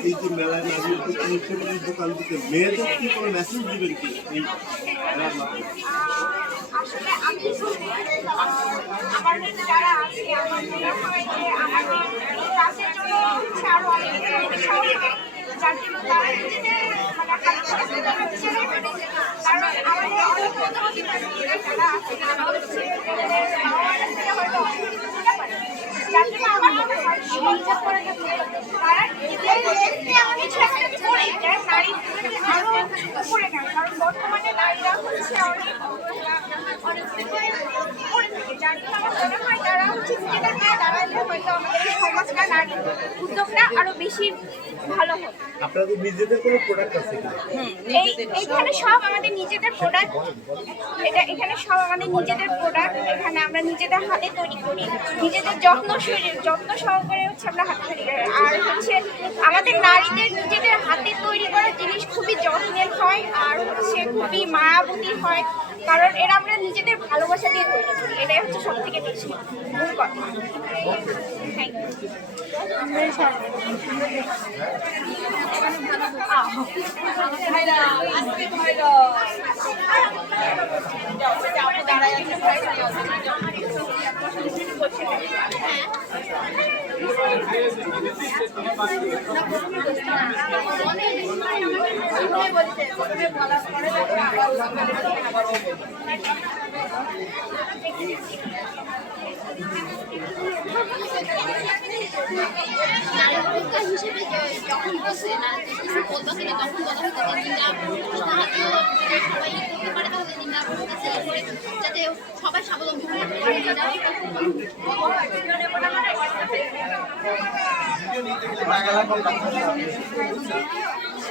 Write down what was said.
এই যে মেলায় নারী এই দোকান দিতে মেয়েদের কি কোনো মেসেজ দিবেন কি এই আমাদের যারা আছে আমাদের কাজের জন্য আরও অনেক। যার জন্য তারা নিজেদের মানে। কারণ আমাদের অনেক মধ্যবর্তী যারা আছে, তারা হচ্ছে নিজেদের বাবা মায়ের কাছ থেকে হয়তো অনেক কিছু তুলে পারে। যার জন্য আমার মনে হয় সহযোগ করে যাচ্ছে তারা নিজেদের কিছু একটা করে যায় নারী আরও উপরে নেয় কারণ বর্তমানে নারীরা হচ্ছে অনেক অনেক করে থাকে যার জন্য আমার মনে বেশি ভালো সব আমাদের নিজেদের প্রোডাক্ট এটা এখানে সব নিজেদের প্রোডাক্ট এখানে আমরা নিজেদের হাতে তৈরি করি। নিজেদের যত্ন শরীর যত্ন সহকারে হচ্ছে আমরা হাতে তৈরি আর হচ্ছে আমাদের নারীদের নিজেদের হাতে তৈরি করা জিনিস খুবই যত্নের হয়। আর খুবই মায়াবতী হয়, কারণ এরা আমরা নিজেদের ভালোবাসা দিয়ে তৈরি করি। এটাই হচ্ছে সব থেকে বেশি মূল কথা। নারীভূমিকা হিসেবে যখন বসে সবাই স্বাবলম্বী